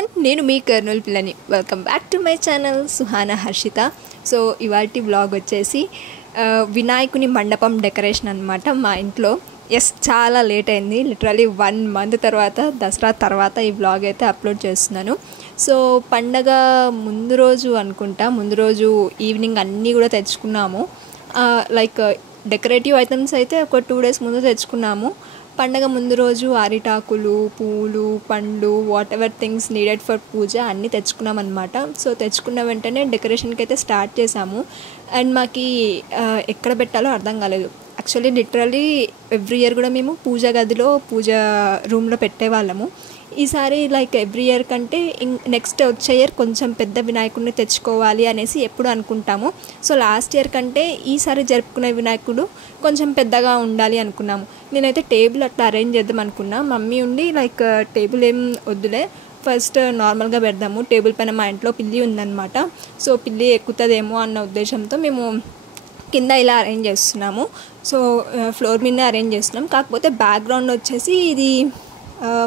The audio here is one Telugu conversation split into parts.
ఎవ్రీవన్, నేను మీ కర్నూలు పిల్లని. Welcome back to my channel Suhana Harshitha. So ఇవాల్టి వ్లాగ్ వచ్చేసి వినాయకుని మండపం డెకరేషన్ అనమాట మా ఇంట్లో. చాలా లేట్ అయింది, లిటరలీ 1 month తర్వాత, దసరా తర్వాత ఈ వ్లాగ్ అయితే అప్లోడ్ చేస్తున్నాను. సో పండగ ముందు రోజు అనుకుంటా, ముందు రోజు ఈవినింగ్ అన్నీ కూడా తెచ్చుకున్నాము. లైక్ డెకరేటివ్ ఐటమ్స్ అయితే ఒక 2 days ముందు తెచ్చుకున్నాము. పండగ ముందు రోజు అరిటాకులు, పూలు, పండ్లు, whatever things needed for puja అన్నీ తెచ్చుకున్నాం అనమాట. సో తెచ్చుకున్న వెంటనే డెకరేషన్కి అయితే స్టార్ట్ చేసాము. అండ్ మాకు ఎక్కడ పెట్టాలో అర్థం కాలేదు. యాక్చువల్లీ లిటరలీ ఎవ్రీ ఇయర్ కూడా మేము పూజ గదిలో, పూజ రూమ్లో పెట్టేవాళ్ళము. ఈసారి లైక్ ఎవ్రీ ఇయర్ కంటే నెక్స్ట్ వచ్చే ఇయర్ కొంచెం పెద్ద వినాయకుడిని తెచ్చుకోవాలి అనేసి ఎప్పుడు అనుకుంటాము. సో లాస్ట్ ఇయర్ కంటే ఈసారి జరుపుకునే వినాయకుడు కొంచెం పెద్దగా ఉండాలి అనుకున్నాము. నేనైతే టేబుల్ అట్లా అరేంజ్ చేద్దాం అనుకున్నా. మమ్మీ ఉండి లైక్ టేబుల్ ఏం వద్దులే, ఫస్ట్ నార్మల్గా పెడదాము, టేబుల్ పైన మా ఇంట్లో పిల్లి ఉందన్నమాట. సో పిల్లి ఎక్కుతుందేమో అన్న ఉద్దేశంతో మేము కింద ఇలా అరేంజ్ చేస్తున్నాము. సో ఫ్లోర్ మీద అరేంజ్ చేస్తున్నాం. కాకపోతే బ్యాక్గ్రౌండ్ వచ్చేసి ఇది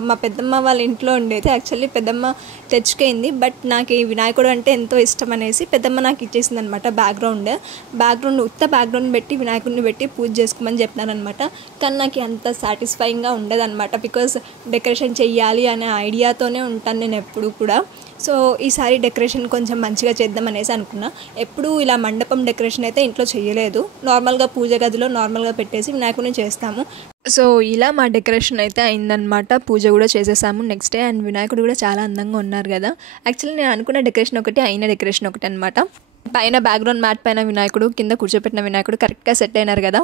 మా పెద్దమ్మ వాళ్ళ ఇంట్లో ఉండేది. యాక్చువల్లీ పెద్దమ్మ తెచ్చుకైంది, బట్ నాకు ఈ వినాయకుడు అంటే ఎంతో ఇష్టం అనేసి పెద్దమ్మ నాకు ఇచ్చేసింది అనమాట. బ్యాక్గ్రౌండ్ ఉత్త బ్యాక్గ్రౌండ్ పెట్టి వినాయకుడిని పెట్టి పూజ చేసుకోమని చెప్పినారనమాట. కానీ నాకు అంత సాటిస్ఫైయింగ్గా ఉండదన్నమాట. బికాజ్ డెకరేషన్ చెయ్యాలి అనే ఐడియాతోనే ఉంటాను నేను ఎప్పుడు కూడా. సో ఈసారి డెకరేషన్ కొంచెం మంచిగా చేద్దాం అనేసి అనుకున్నా. ఎప్పుడు ఇలా మండపం డెకరేషన్ అయితే ఇంట్లో చేయలేదు. నార్మల్గా పూజ గదిలో నార్మల్గా పెట్టేసి వినాయకుడిని చేస్తాము. సో ఇలా మా డెకరేషన్ అయితే అయిందనమాట. పూజ కూడా చేసేసాము నెక్స్ట్ డే. అండ్ వినాయకుడు కూడా చాలా అందంగా ఉన్నారు కదా. యాక్చువల్లీ నేను అనుకున్న డెకరేషన్ ఒకటి, అయిన డెకరేషన్ ఒకటి అనమాట. పైన బ్యాక్గ్రౌండ్ మ్యాట్ పైన వినాయకుడు, కింద కూర్చోపెట్టిన వినాయకుడు కరెక్ట్గా సెట్ అయినారు కదా.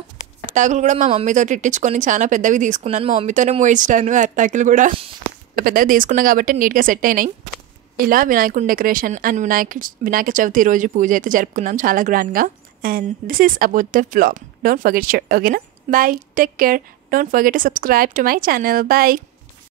అట్టాకులు కూడా మా మమ్మీతో ఇట్టించుకొని చాలా పెద్దవి తీసుకున్నాను. మా మమ్మీతోనే మోయించాను అట్టాకులు కూడా. పెద్దవి తీసుకున్నా కాబట్టి నీట్గా సెట్ అయినాయి. ఇలా వినాయకుడి డెకరేషన్ అండ్ వినాయక చవితి రోజు పూజ అయితే జరుపుకున్నాం చాలా గ్రాండ్గా. And this is about the vlog. Don't forget share, ఓకేనా? Bye, take care. Don't forget to subscribe to my channel. Bye.